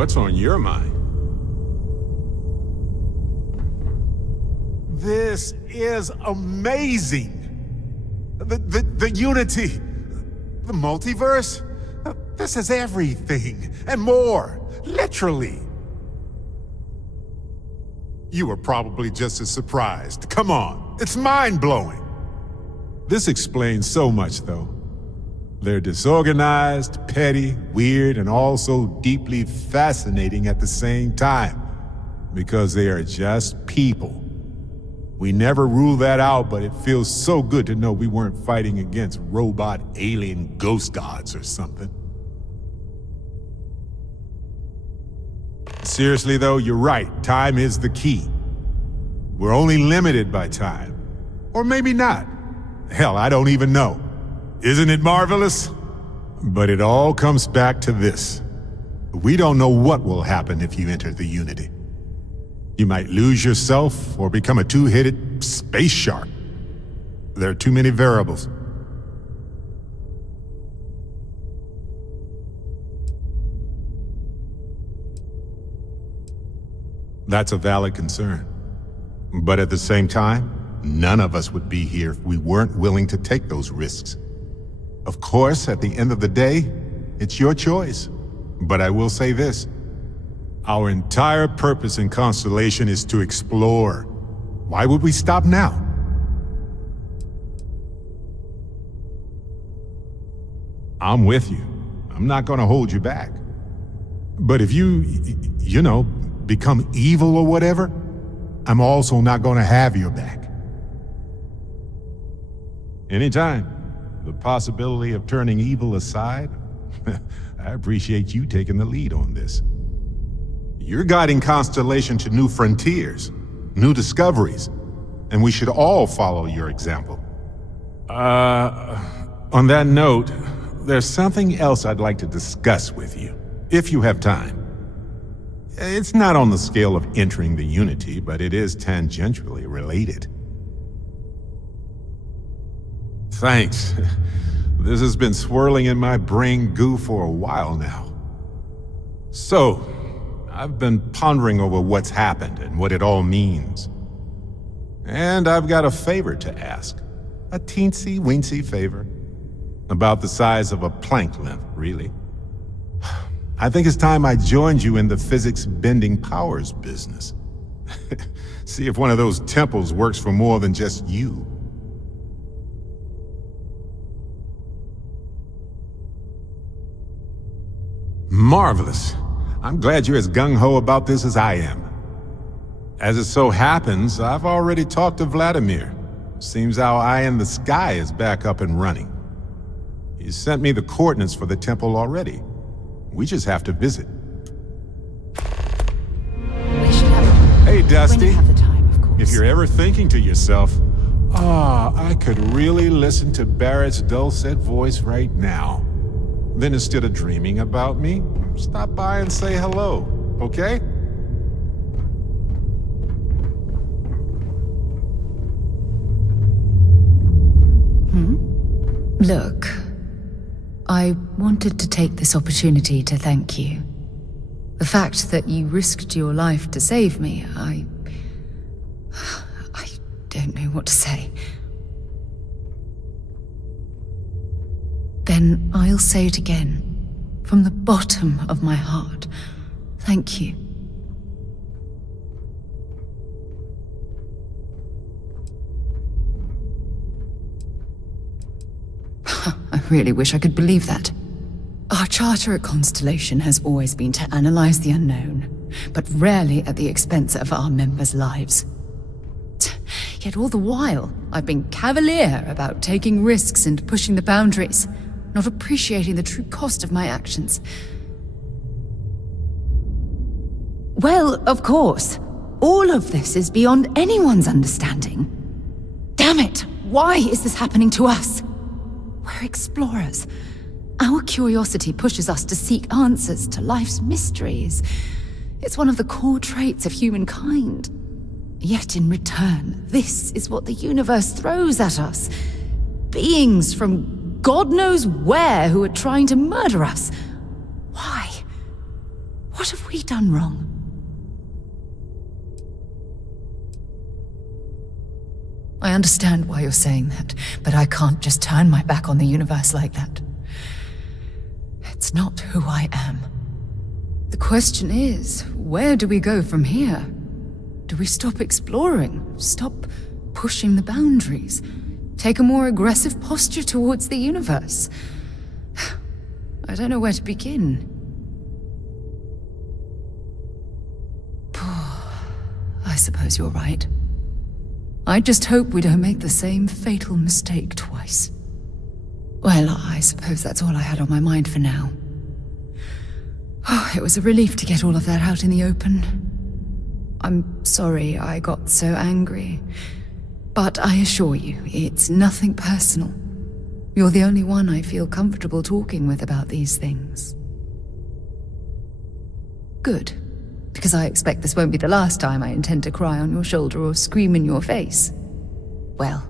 What's on your mind? This is amazing! The unity, the multiverse, this is everything, and more, literally. You were probably just as surprised. Come on, it's mind-blowing. This explains so much, though. They're disorganized, petty, weird, and also deeply fascinating at the same time, because they are just people. We never rule that out, but it feels so good to know we weren't fighting against robot alien ghost gods or something. Seriously though, you're right. Time is the key. We're only limited by time. Or maybe not. Hell, I don't even know. Isn't it marvelous? But it all comes back to this. We don't know what will happen if you enter the Unity. You might lose yourself or become a two-headed space shark. There are too many variables. That's a valid concern. But at the same time, none of us would be here if we weren't willing to take those risks. Of course, at the end of the day, it's your choice. But I will say this. Our entire purpose in Constellation is to explore. Why would we stop now? I'm with you. I'm not gonna hold you back. But if you know, become evil or whatever, I'm also not gonna have your back. Anytime. The possibility of turning evil aside, I appreciate you taking the lead on this. You're guiding Constellation to new frontiers, new discoveries, and we should all follow your example. On that note, there's something else I'd like to discuss with you, if you have time. It's not on the scale of entering the Unity, but it is tangentially related. Thanks. This has been swirling in my brain goo for a while now. So, I've been pondering over what's happened and what it all means. And I've got a favor to ask. A teensy-weensy favor. About the size of a plank length, really. I think it's time I joined you in the physics-bending powers business. See if one of those temples works for more than just you. Marvelous. I'm glad you're as gung-ho about this as I am. As it so happens, I've already talked to Vladimir. Seems our eye in the sky is back up and running. He sent me the coordinates for the temple already. We just have to visit. We should have... Hey, Dusty. When you have the time, of course. If you're ever thinking to yourself, I could really listen to Barrett's dulcet voice right now. Then instead of dreaming about me, stop by and say hello, okay? Look, I wanted to take this opportunity to thank you. The fact that you risked your life to save me, I don't know what to say. Then I'll say it again, from the bottom of my heart. Thank you. I really wish I could believe that. Our charter at Constellation has always been to analyze the unknown, but rarely at the expense of our members' lives. Yet all the while, I've been cavalier about taking risks and pushing the boundaries, not appreciating the true cost of my actions. Well, of course, all of this is beyond anyone's understanding. Damn it! Why is this happening to us? We're explorers. Our curiosity pushes us to seek answers to life's mysteries. It's one of the core traits of humankind. Yet in return, this is what the universe throws at us. Beings from God knows where who are trying to murder us. Why? What have we done wrong? I understand why you're saying that, but I can't just turn my back on the universe like that. It's not who I am. The question is, where do we go from here? Do we stop exploring? Stop pushing the boundaries? Take a more aggressive posture towards the universe? I don't know where to begin. I suppose you're right. I just hope we don't make the same fatal mistake twice. Well, I suppose that's all I had on my mind for now. Oh, it was a relief to get all of that out in the open. I'm sorry I got so angry. But I assure you, it's nothing personal. You're the only one I feel comfortable talking with about these things. Good. Because I expect this won't be the last time I intend to cry on your shoulder or scream in your face. Well,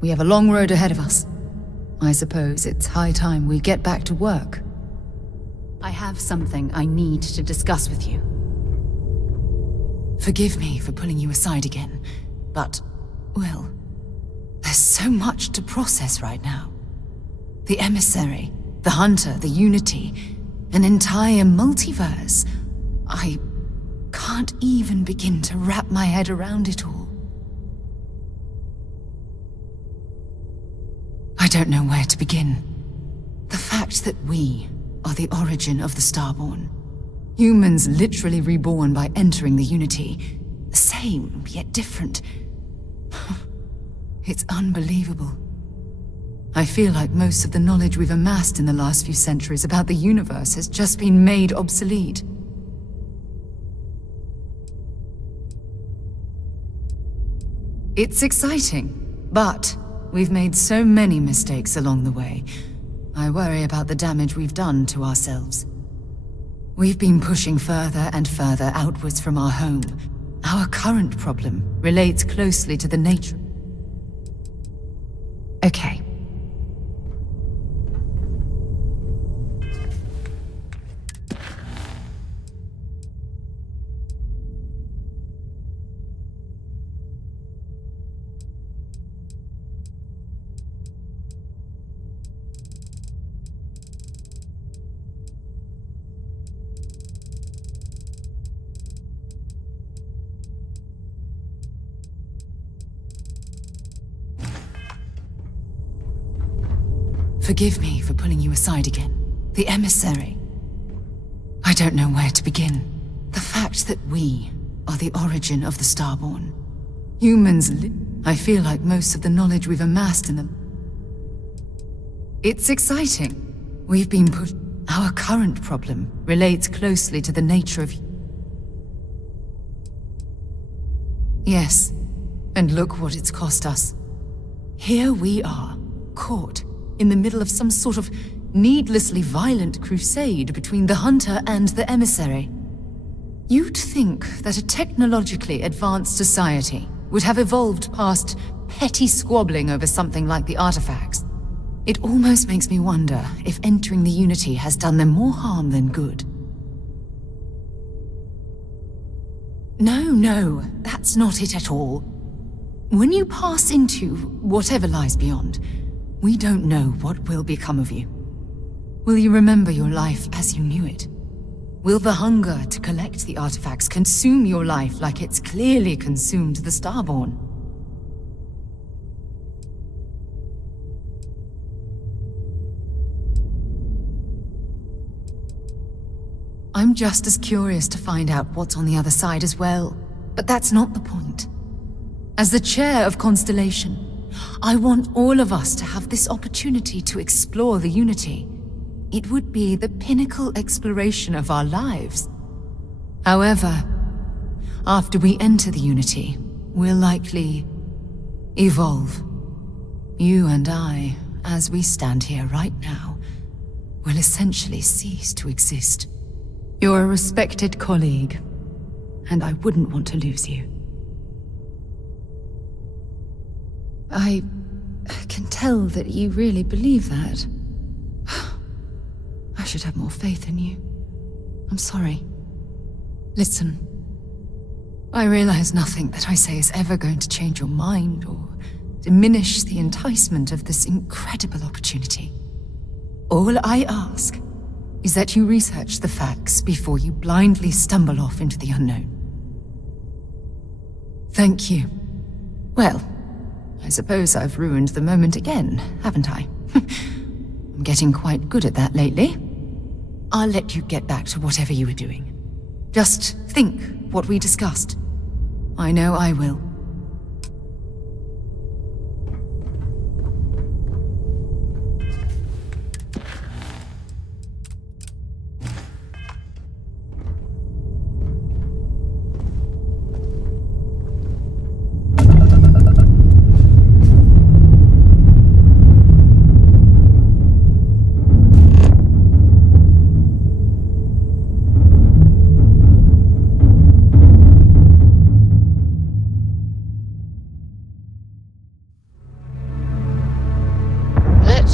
we have a long road ahead of us. I suppose it's high time we get back to work. I have something I need to discuss with you. Forgive me for pulling you aside again, but, well, there's so much to process right now. The emissary, the hunter, the unity, an entire multiverse. I can't even begin to wrap my head around it all. I don't know where to begin. The fact that we are the origin of the Starborn. Humans literally reborn by entering the Unity. The same, yet different. It's unbelievable. I feel like most of the knowledge we've amassed in the last few centuries about the universe has just been made obsolete. It's exciting, but we've made so many mistakes along the way. I worry about the damage we've done to ourselves. We've been pushing further and further outwards from our home. Our current problem relates closely to the nature... Okay. Forgive me for pulling you aside again. The emissary. I don't know where to begin. The fact that we are the origin of the Starborn. Humans I feel like most of the knowledge we've amassed in them. It's exciting. We've been pushed... Our current problem relates closely to the nature of... Yes, and look what it's cost us. Here we are, caught in the middle of some sort of needlessly violent crusade between the hunter and the emissary. You'd think that a technologically advanced society would have evolved past petty squabbling over something like the artifacts. It almost makes me wonder if entering the Unity has done them more harm than good. No, that's not it at all. When you pass into whatever lies beyond, we don't know what will become of you. Will you remember your life as you knew it? Will the hunger to collect the artifacts consume your life like it's clearly consumed the Starborn? I'm just as curious to find out what's on the other side as well, but that's not the point. As the chair of Constellation, I want all of us to have this opportunity to explore the Unity. It would be the pinnacle exploration of our lives. However, after we enter the Unity, we'll likely evolve. You and I, as we stand here right now, will essentially cease to exist. You're a respected colleague, and I wouldn't want to lose you. I can tell that you really believe that. I should have more faith in you. I'm sorry. Listen, I realize nothing that I say is ever going to change your mind or diminish the enticement of this incredible opportunity. All I ask is that you research the facts before you blindly stumble off into the unknown. Thank you. Well, I suppose I've ruined the moment again, haven't I? I'm getting quite good at that lately. I'll let you get back to whatever you were doing. Just think what we discussed. I know I will.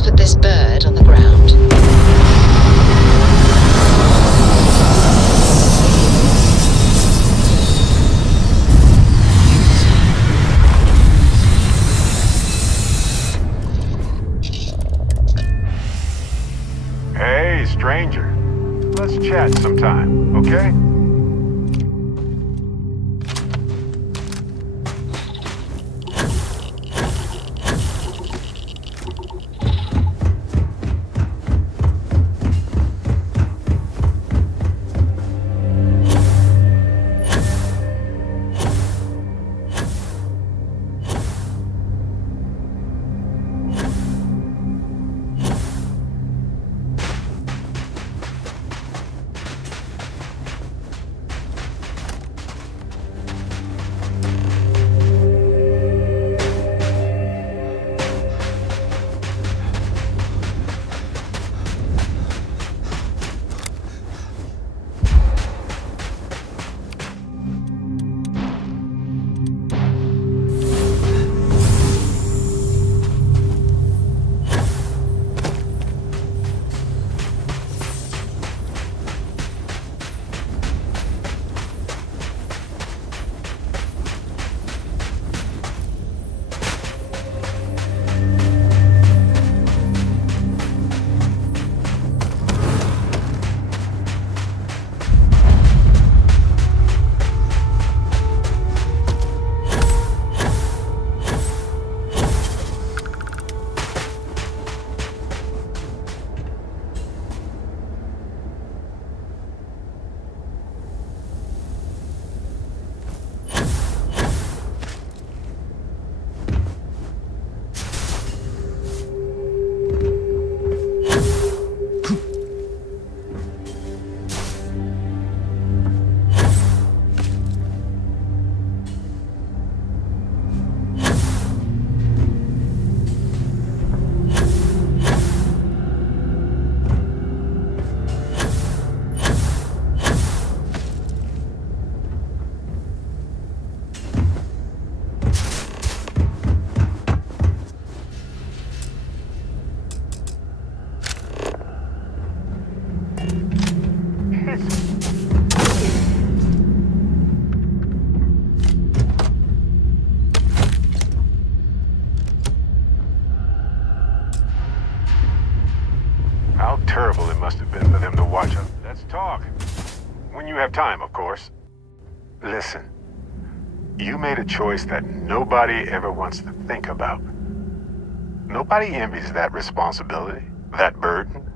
Put this bird on the ground. Hey, stranger. Let's chat sometime, okay? How terrible it must have been for them to watch us. Let's talk. When you have time, of course. Listen, you made a choice that nobody ever wants to think about. Nobody envies that responsibility, that burden.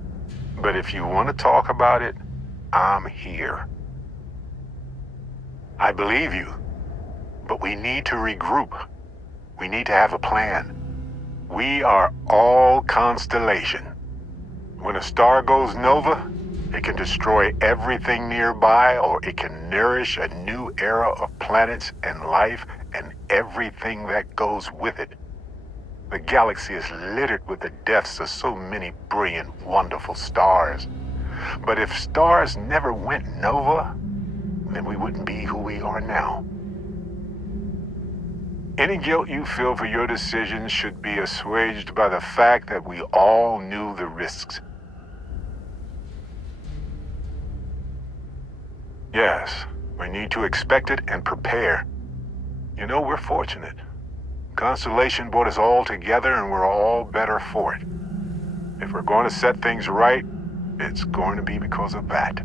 But if you want to talk about it, I'm here. I believe you, but we need to regroup. We need to have a plan. We are all constellation. When a star goes nova, it can destroy everything nearby, or it can nourish a new era of planets and life and everything that goes with it. The galaxy is littered with the deaths of so many brilliant, wonderful stars. But if stars never went nova, then we wouldn't be who we are now. Any guilt you feel for your decisions should be assuaged by the fact that we all knew the risks. Yes, We need to expect it and prepare. You know, we're fortunate. Constellation brought us all together and we're all better for it. If we're going to set things right, it's going to be because of that.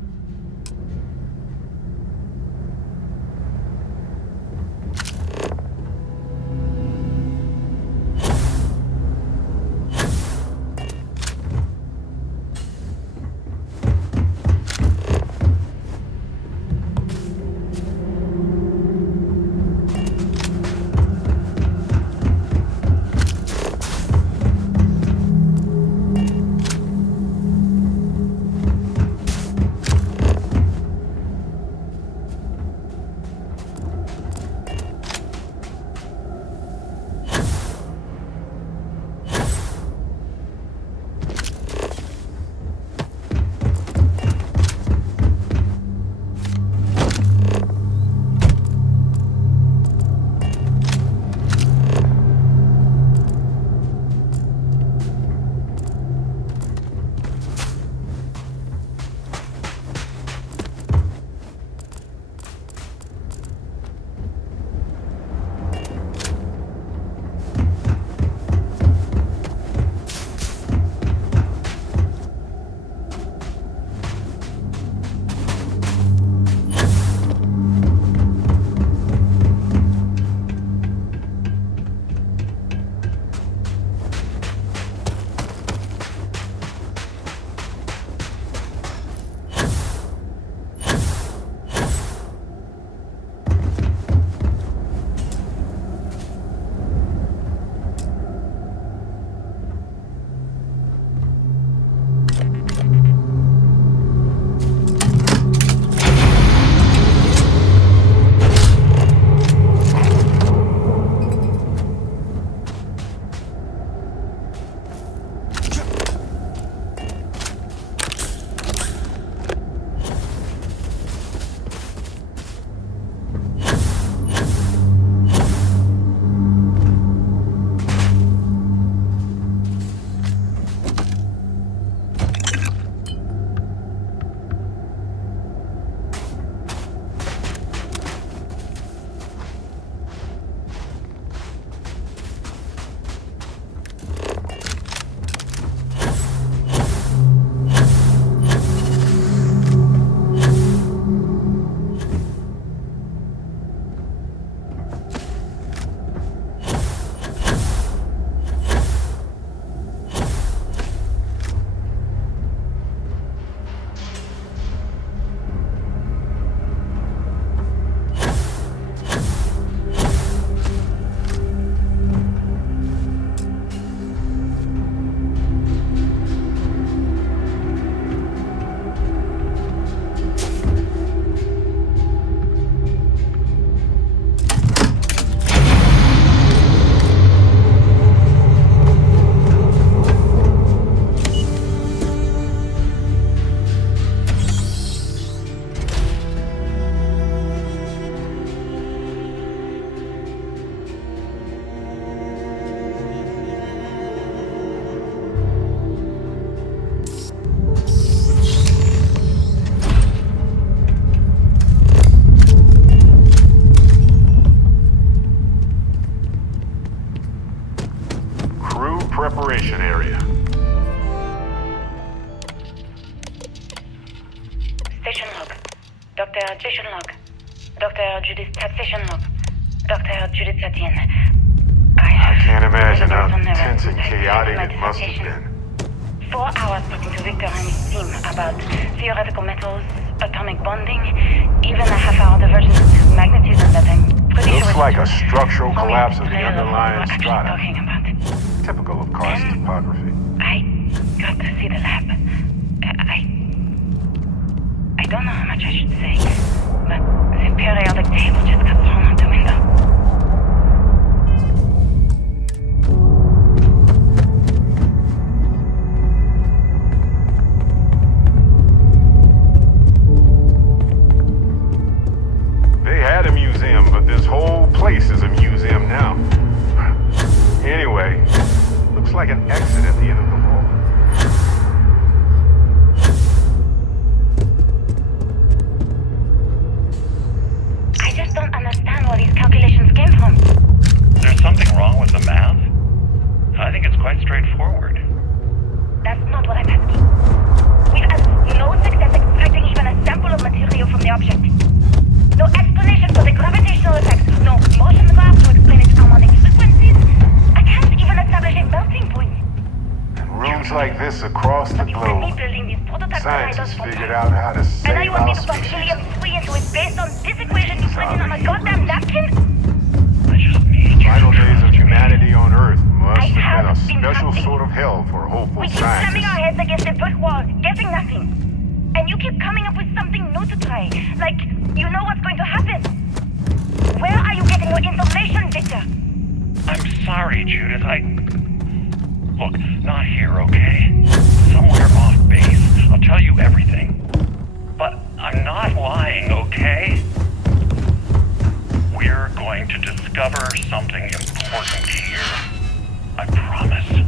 preparation area. Station log. Dr. Jason log. Dr. Judith Station log. Dr. Judith Satien. I can't imagine how tense and chaotic it must have been. 4 hours talking to Victor and his team about theoretical metals, atomic bonding, even a half hour divergence to magnetism that I'm pretty sure looks is like true. a structural Only collapse of the player underlying we're actually strata. talking about. Typical of karst topography. I got to see the lab. I don't know how much I should say, but the periodic table just got thrown out the window. They had a museum, but this whole place is a museum now. Anyway, looks like an exit at the end of the hall. across the But you sent me globe. building these prototype Scientists colliders from figured Paris. out how to And now save you want me our to talk species. helium-3 into it based on this equation you've written on a goddamn napkin? I just need you Final to days of trust me. humanity on Earth must I have been a have been special trusting. sort of hell for hopeful We keep slamming our scientists. heads against a brick wall, getting nothing. And you keep coming up with something new to try. Like, you know what's going to happen. Where are you getting your information, Victor? I'm sorry, Judith. Look, not here, okay? Somewhere off base. I'll tell you everything. But I'm not lying, okay? We're going to discover something important here. I promise.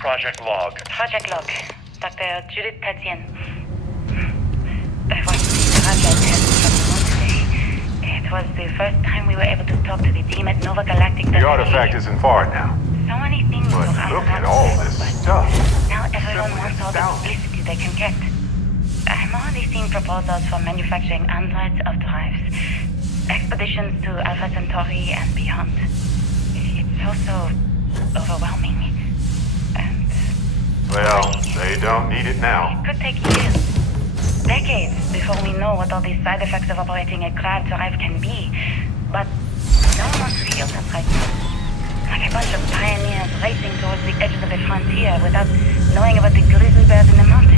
Project log. Project log. Dr. Judith Tatian. I was the project test from the moon today. It was the first time we were able to talk to the team at Nova Galactic. The artifact isn't far now. So many things But were look at all this stuff. Now Everyone wants all the publicity they can get. I'm already seeing proposals for manufacturing hundreds of drives. Expeditions to Alpha Centauri and beyond. It's also overwhelming. And... Well, they don't need it now. It could take years, decades, before we know what all these side effects of operating a crab drive can be. But no one feels that right now. Like a bunch of pioneers racing towards the edge of the frontier without knowing about the grizzly bears in the mountains.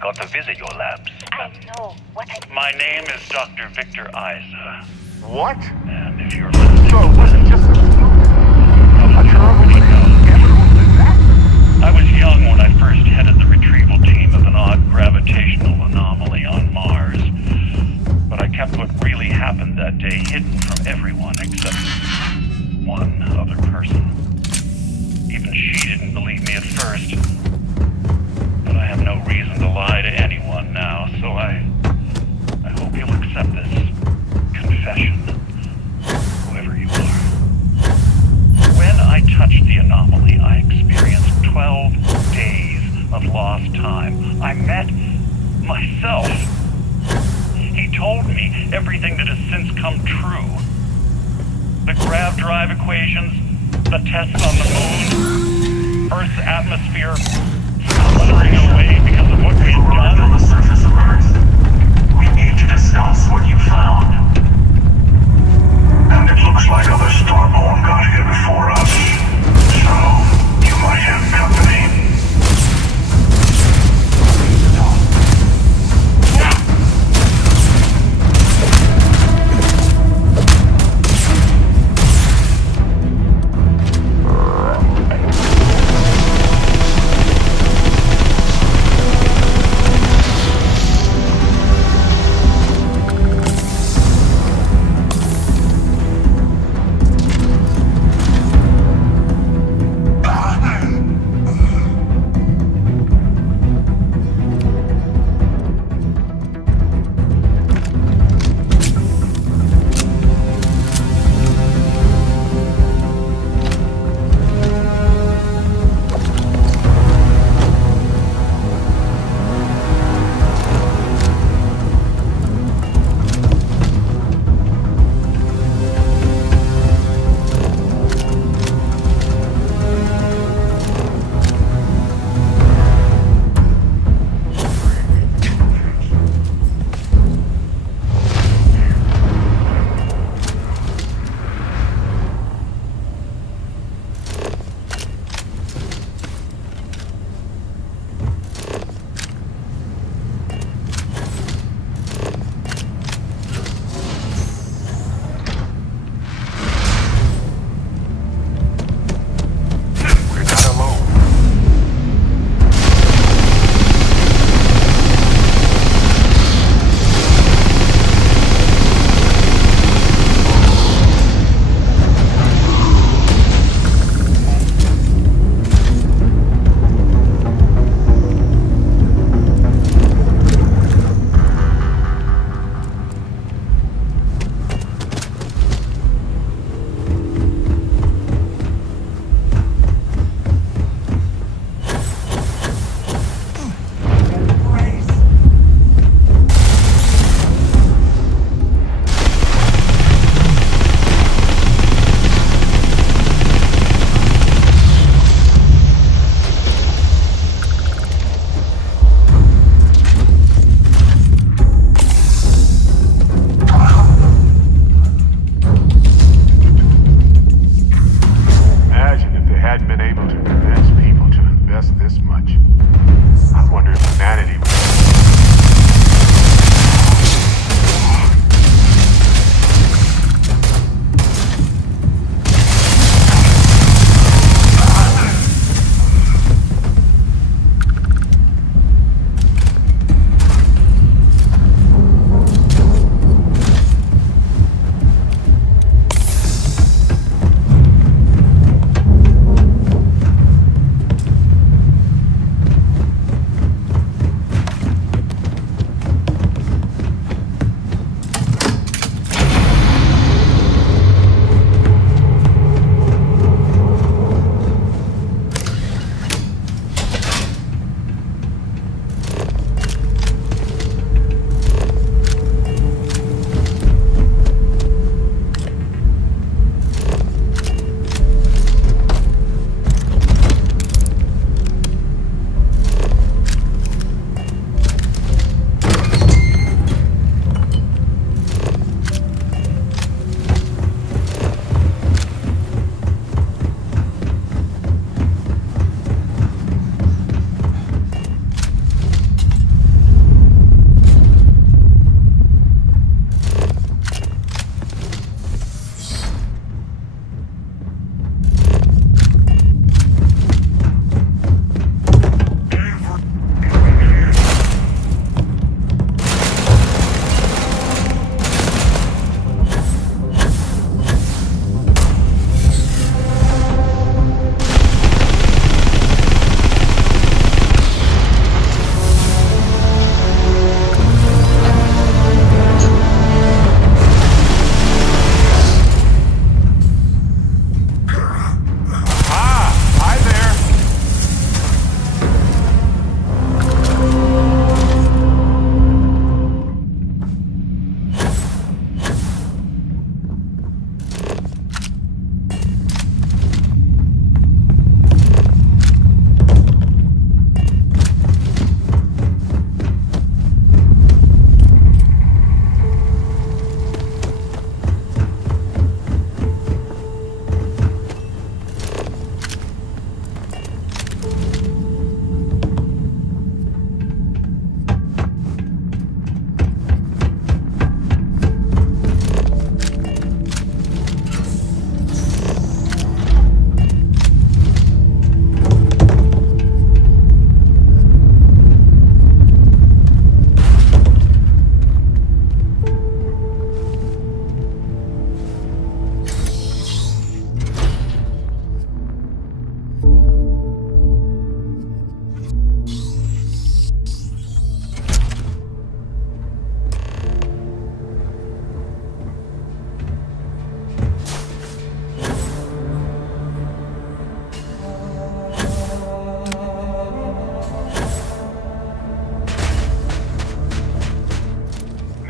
Got to visit your labs. I know what I... My name is Dr. Victor Isa. What? And if you're listening... So it wasn't just a fluke? You already know. I was young when I first headed the retrieval team of an odd gravitational anomaly on Mars. But I kept what really happened that day hidden from everyone except one other person. Even she didn't believe me at first. But I have no reason to lie to anyone now, so I hope you'll accept this confession, whoever you are. When I touched the anomaly, I experienced 12 days of lost time. I met myself. He told me everything that has since come true. The grav drive equations, the tests on the moon, Earth's atmosphere, fluttering away because of what we had done. On the surface of Earth, we need to discuss what you found. And it looks like other Starborn got here before us. So, you might have company.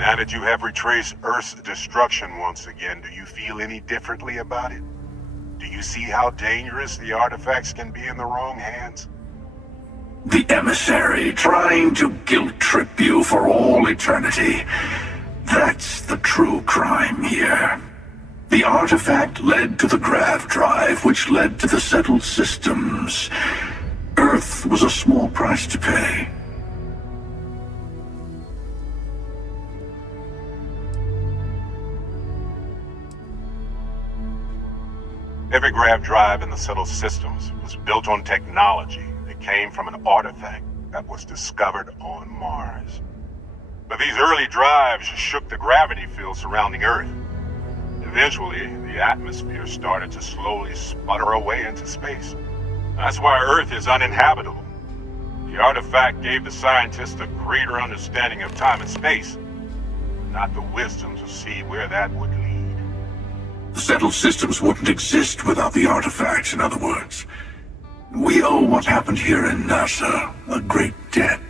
Now that you have retraced Earth's destruction once again, do you feel any differently about it? Do you see how dangerous the artifacts can be in the wrong hands? The emissary trying to guilt-trip you for all eternity. That's the true crime here. The artifact led to the grav drive, which led to the settled systems. Earth was a small price to pay. Every grav drive in the settled systems was built on technology that came from an artifact that was discovered on Mars. But these early drives shook the gravity field surrounding Earth. Eventually, the atmosphere started to slowly sputter away into space. That's why Earth is uninhabitable. The artifact gave the scientists a greater understanding of time and space, not the wisdom to see where that would lead. The settled systems wouldn't exist without the artifacts, in other words. We owe what happened here in NASA a great debt.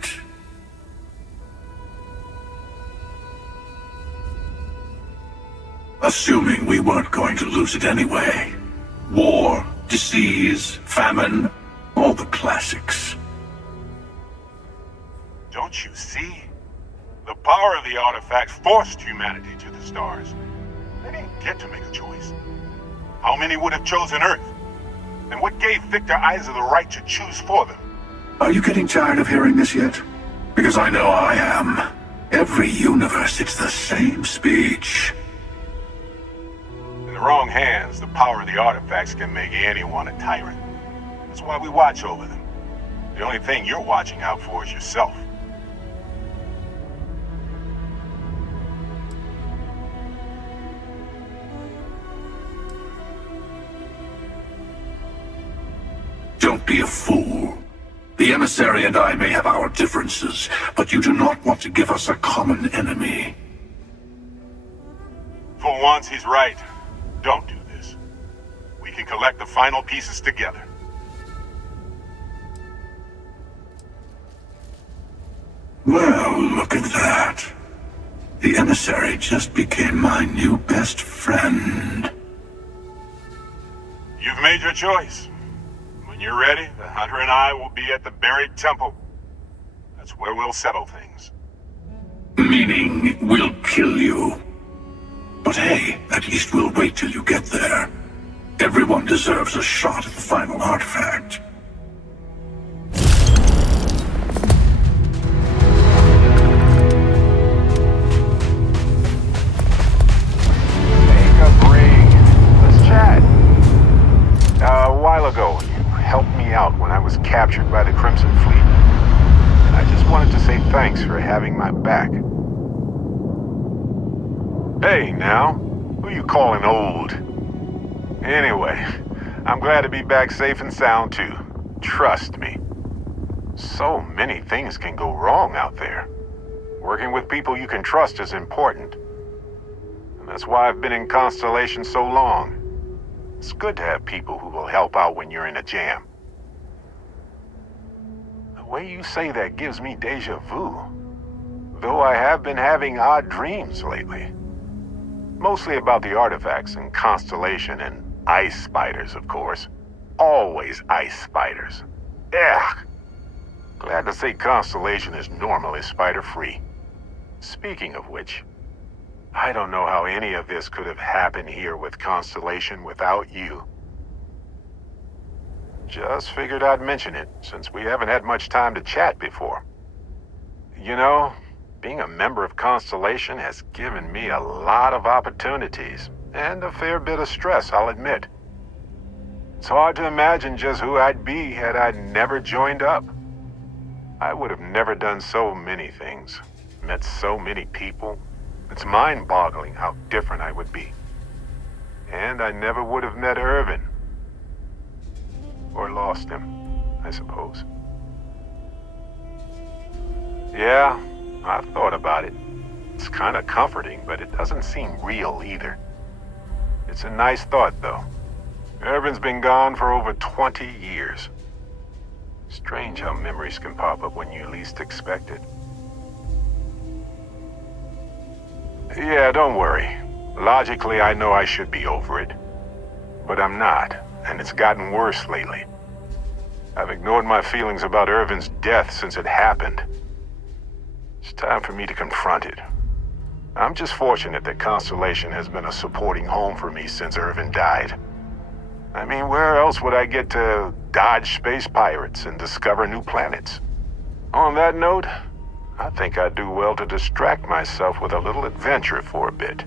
Assuming we weren't going to lose it anyway. War, disease, famine, all the classics. Don't you see? The power of the artifact forced humanity to the stars. They didn't get to make a choice. How many would have chosen Earth? And what gave Victor Isa the right to choose for them? Are you getting tired of hearing this yet? Because I know I am. Every universe, it's the same speech. In the wrong hands, the power of the artifacts can make anyone a tyrant. That's why we watch over them. The only thing you're watching out for is yourself. Don't be a fool. The emissary and I may have our differences, but you do not want to give us a common enemy. For once, he's right. Don't do this. We can collect the final pieces together. Well, look at that. The emissary just became my new best friend. You've made your choice. When you're ready, the Hunter and I will be at the buried temple. That's where we'll settle things. Meaning, we'll kill you. But hey, at least we'll wait till you get there. Everyone deserves a shot at the final artifact. Take a break. Let's chat. A while ago, you helped me out when I was captured by the Crimson Fleet. And I just wanted to say thanks for having my back. Hey, now, who you calling old? Anyway, I'm glad to be back safe and sound too. Trust me. So many things can go wrong out there. Working with people you can trust is important. And that's why I've been in Constellation so long. It's good to have people who will help out when you're in a jam. The way you say that gives me deja vu. Though I have been having odd dreams lately. Mostly about the artifacts and Constellation and ice spiders, of course. Always ice spiders. Ugh. Glad to say Constellation is normally spider-free. Speaking of which, I don't know how any of this could have happened here with Constellation without you. Just figured I'd mention it, since we haven't had much time to chat before. You know, being a member of Constellation has given me a lot of opportunities, and a fair bit of stress, I'll admit. It's hard to imagine just who I'd be had I never joined up. I would have never done so many things, met so many people. It's mind-boggling how different I would be. And I never would have met Irvin. Or lost him, I suppose. Yeah, I've thought about it. It's kind of comforting, but it doesn't seem real either. It's a nice thought, though. Irvin's been gone for over 20 years. Strange how memories can pop up when you least expect it. Yeah, don't worry. Logically, I know I should be over it. But I'm not, and it's gotten worse lately. I've ignored my feelings about Irvin's death since it happened. It's time for me to confront it. I'm just fortunate that Constellation has been a supporting home for me since Irvin died. I mean, where else would I get to dodge space pirates and discover new planets? On that note, I think I'd do well to distract myself with a little adventure for a bit.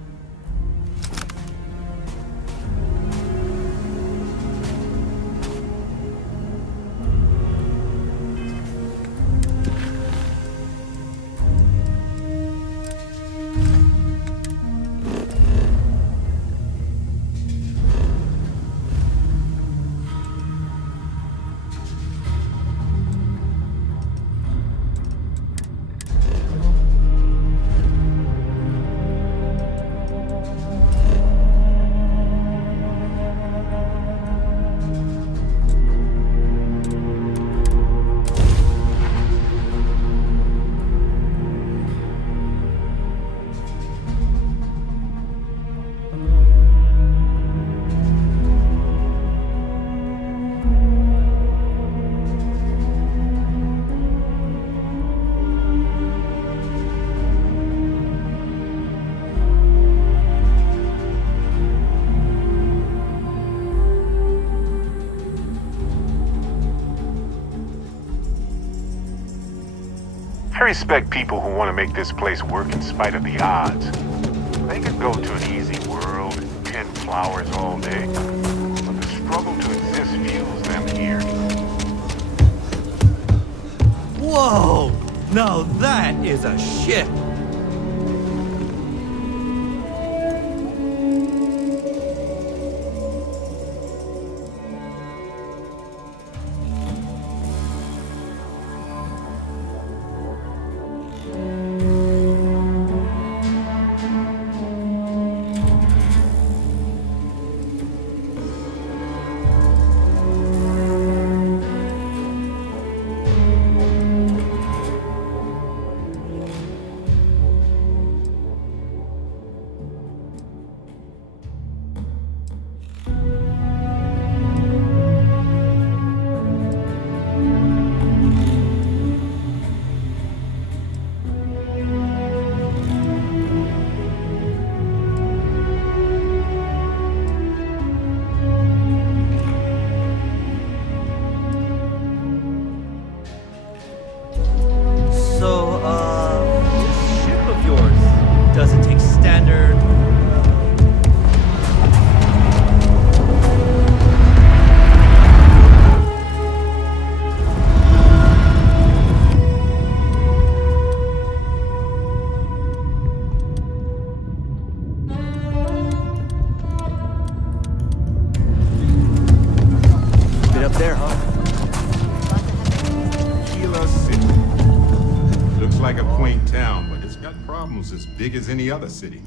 I respect people who want to make this place work in spite of the odds. They could go to an easy world and tend flowers all day, but the struggle to exist fuels them here. Whoa! Now that is a ship! As big as any other city.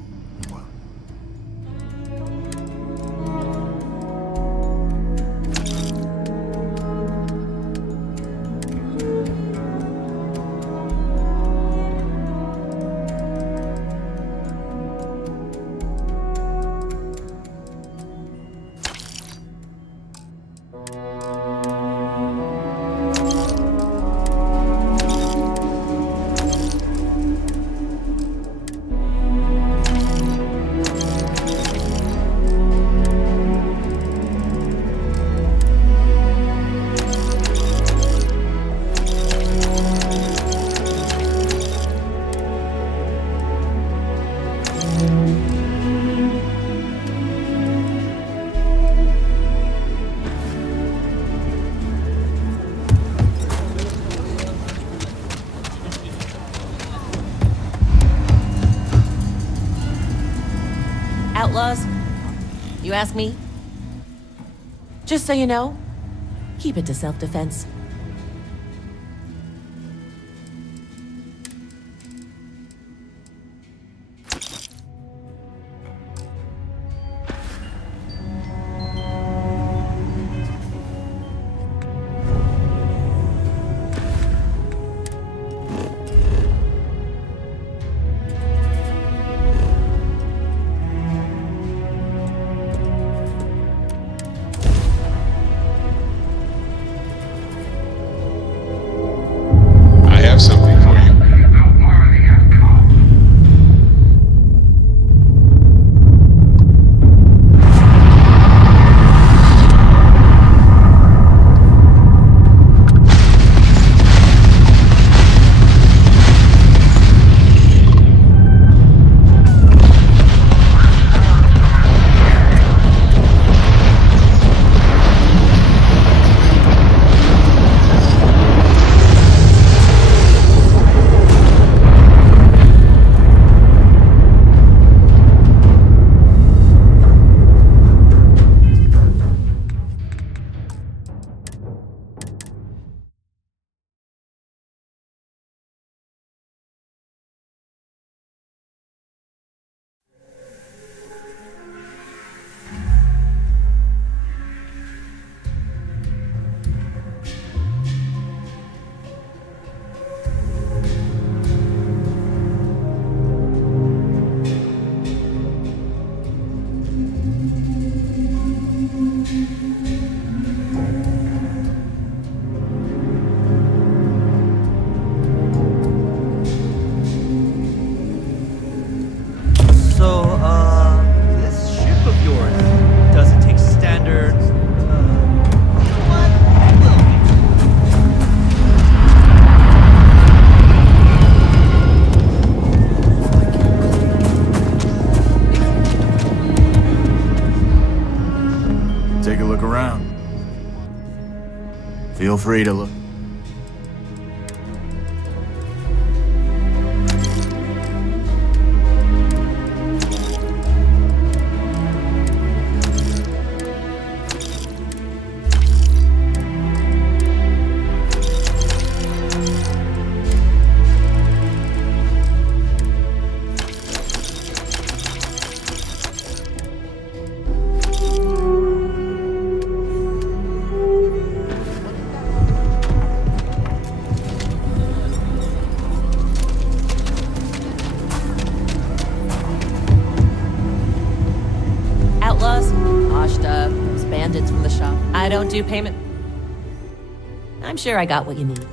Outlaws? You ask me? Just so you know, keep it to self-defense. Feel free to look. I don't do payment. I'm sure I got what you need.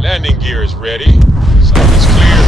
Landing gear is ready. Site is clear.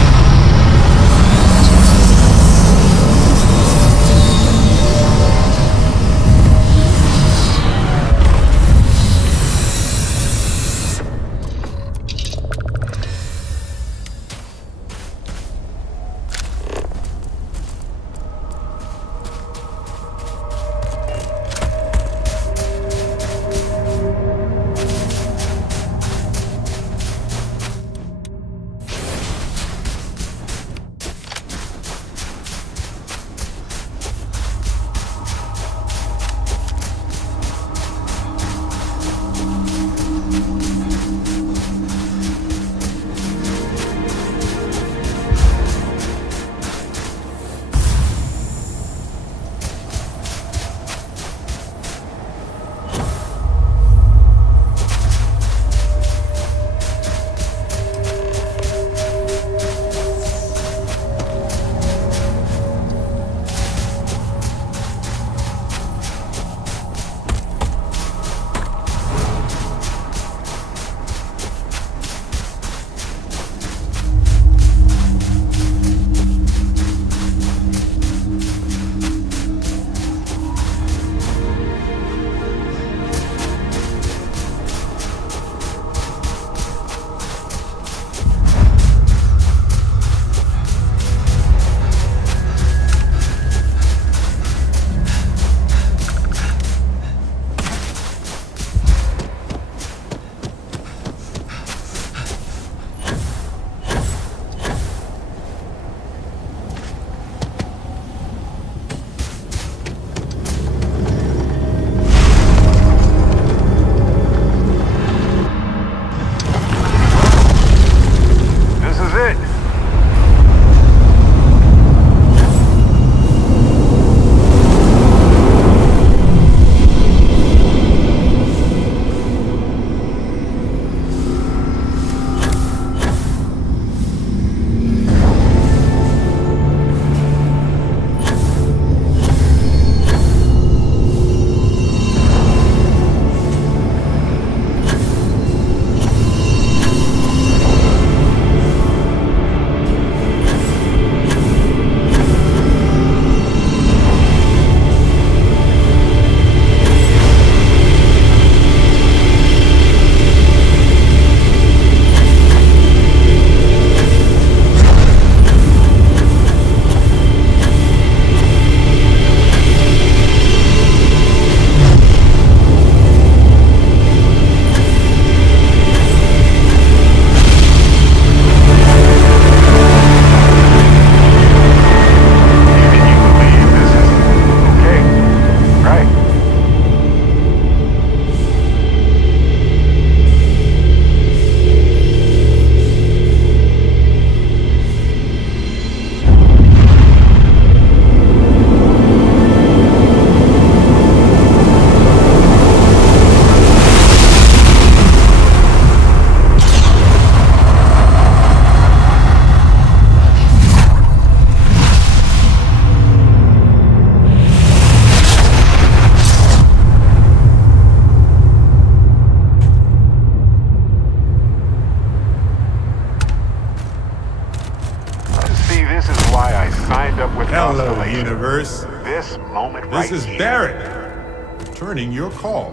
universe. This moment right This is here. Barrett. Returning your call.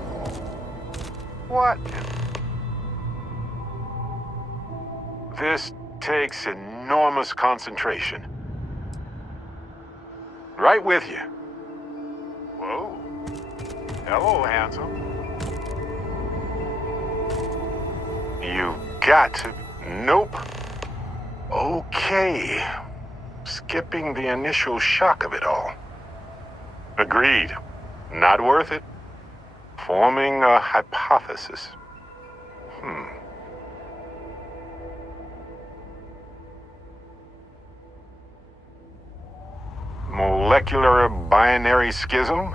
What? This takes enormous concentration. Right with you. Whoa. Hello, handsome. You got to... Nope. Okay. Skipping the initial shock of it all. Agreed. Not worth it. Forming a hypothesis. Molecular binary schism?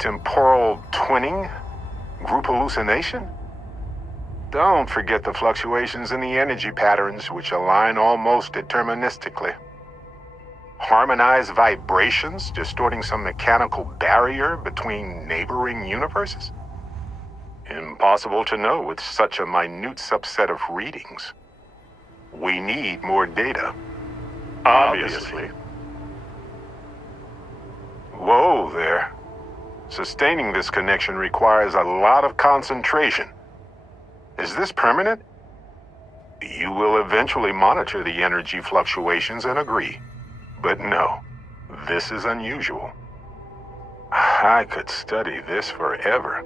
Temporal twinning? Group hallucination? Don't forget the fluctuations in the energy patterns which align almost deterministically. Harmonized vibrations distorting some mechanical barrier between neighboring universes? Impossible to know with such a minute subset of readings. We need more data. Obviously. Whoa there. Sustaining this connection requires a lot of concentration. Is this permanent? You will eventually monitor the energy fluctuations and agree. But no, this is unusual. I could study this forever.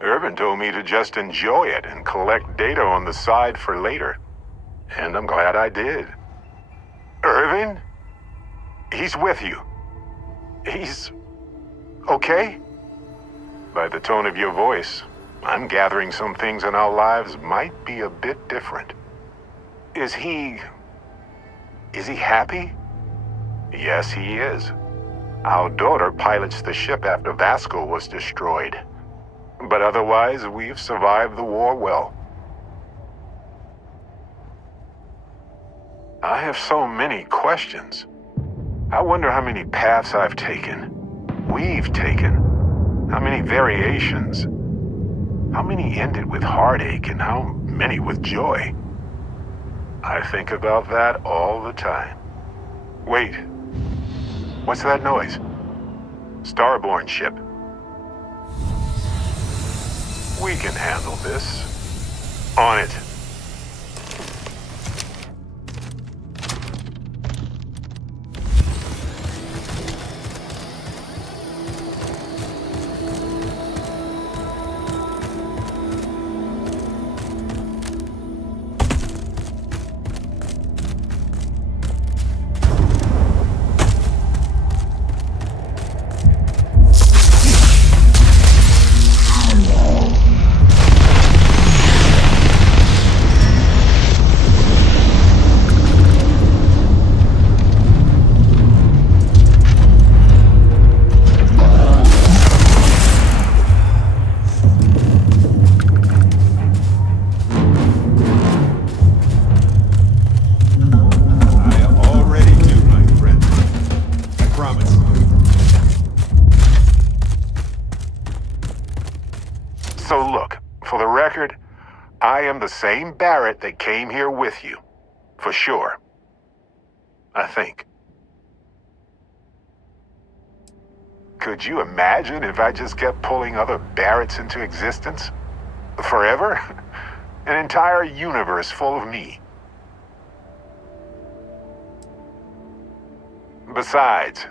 Irvin told me to just enjoy it and collect data on the side for later. And I'm glad I did. Irvin? He's with you. He's... okay? By the tone of your voice, I'm gathering some things in our lives might be a bit different. Is he happy? Yes, he is. Our daughter pilots the ship after Vasco was destroyed. But otherwise, we've survived the war well. I have so many questions. I wonder how many paths I've taken, we've taken, how many variations, how many ended with heartache and how many with joy. I think about that all the time. Wait, what's that noise? Starborn ship. We can handle this. On it. So look, for the record, I am the same Barrett that came here with you. For sure. I think. Could you imagine if I just kept pulling other Barretts into existence? Forever? An entire universe full of me. Besides,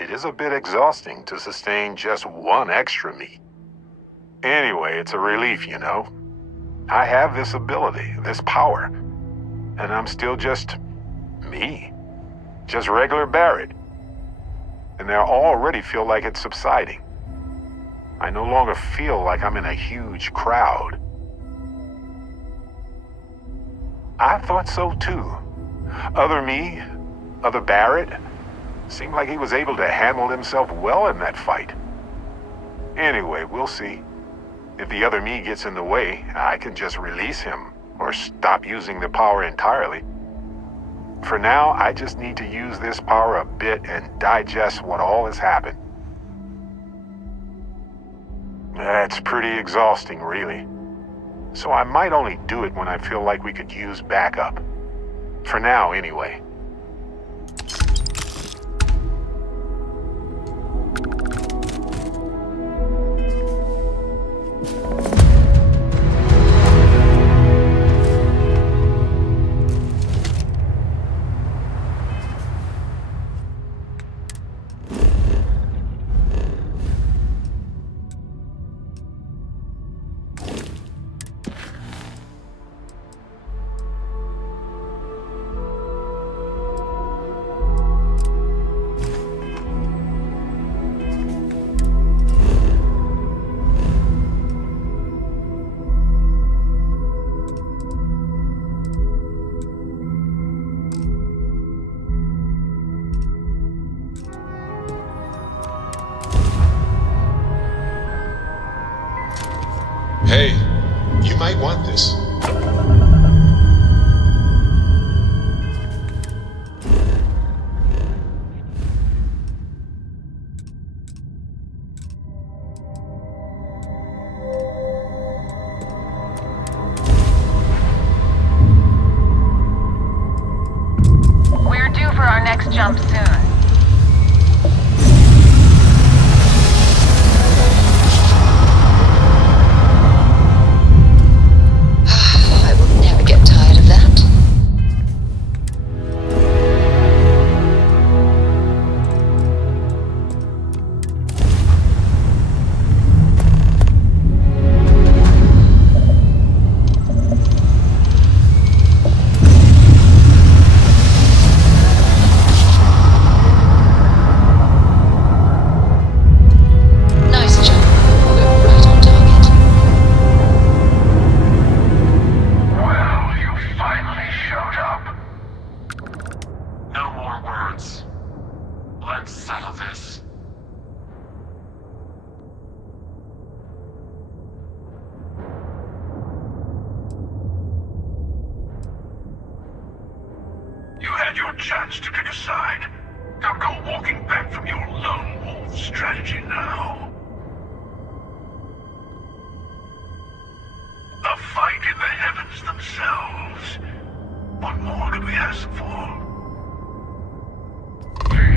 it is a bit exhausting to sustain just one extra me. Anyway, it's a relief, you know. I have this ability, this power, and I'm still just me. Just regular Barrett. And I already feel like it's subsiding. I no longer feel like I'm in a huge crowd. I thought so too. Other me, other Barrett, seemed like he was able to handle himself well in that fight. Anyway, we'll see. If the other me gets in the way, I can just release him or stop using the power entirely. For now, I just need to use this power a bit and digest what all has happened. That's pretty exhausting, really. So I might only do it when I feel like we could use backup. For now, anyway. this. We're due for our next jump soon. I will never get tired of that. Nice jump. We're right on target. Well, you finally showed up. No more words. Let's settle this. You had your chance to pick a side. Don't go walking back from your lone wolf strategy now. A fight in the heavens themselves. What more could we ask for? We're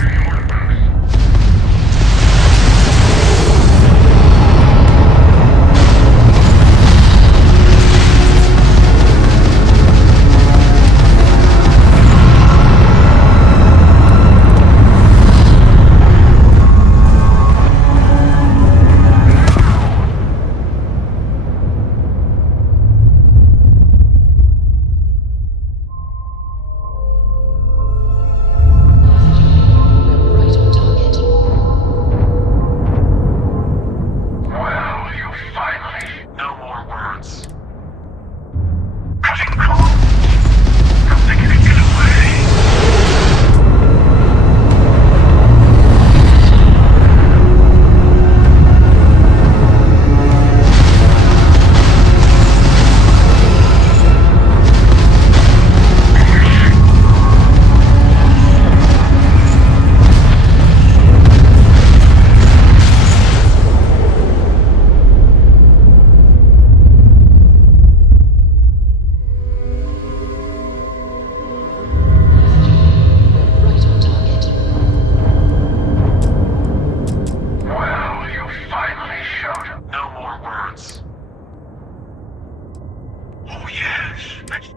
right on target. Well, you finally... No more words. Cutting corners. Don't think you can get away. We're right on target. Well, you finally showed up. No more words. Oh, yes. Let's...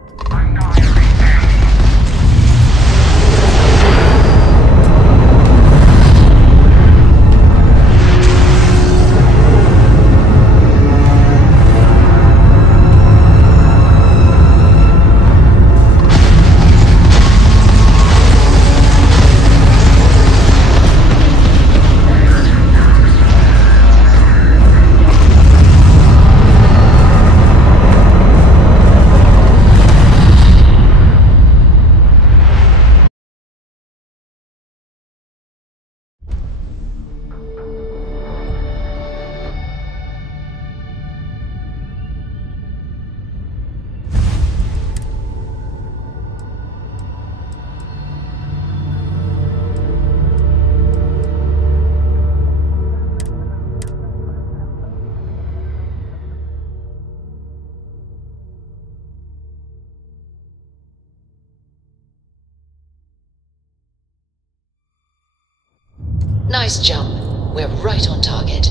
Nice jump. We're right on target.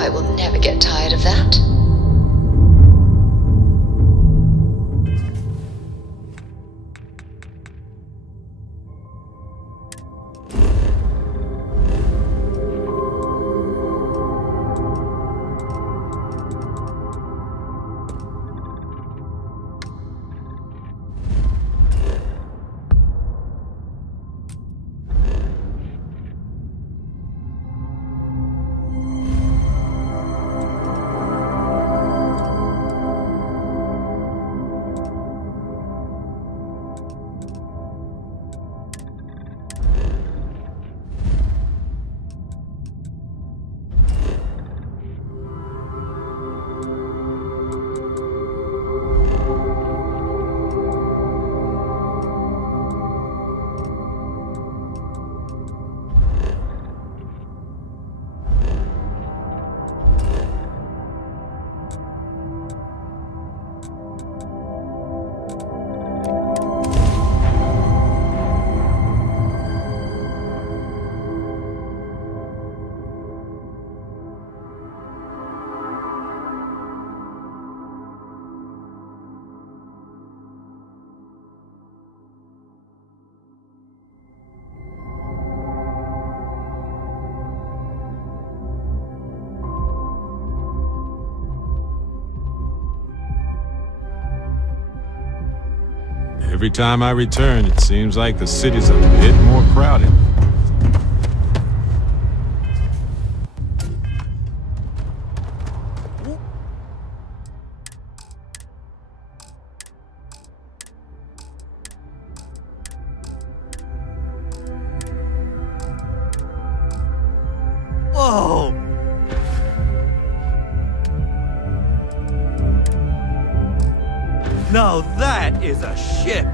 I will never get tired of that. Every time I return, it seems like the city's a bit more crowded. Whoa! Now that is a ship!